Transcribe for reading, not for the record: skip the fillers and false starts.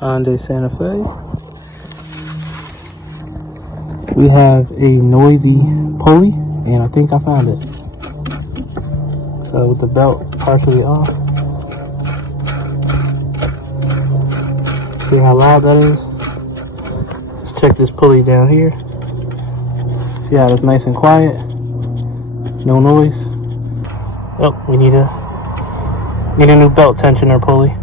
Hyundai Santa Fe. We have a noisy pulley, and I think I found it. So with the belt partially off. See how loud that is? Let's check this pulley down here. See how it's nice and quiet? No noise. Oh, we need a new belt tensioner pulley.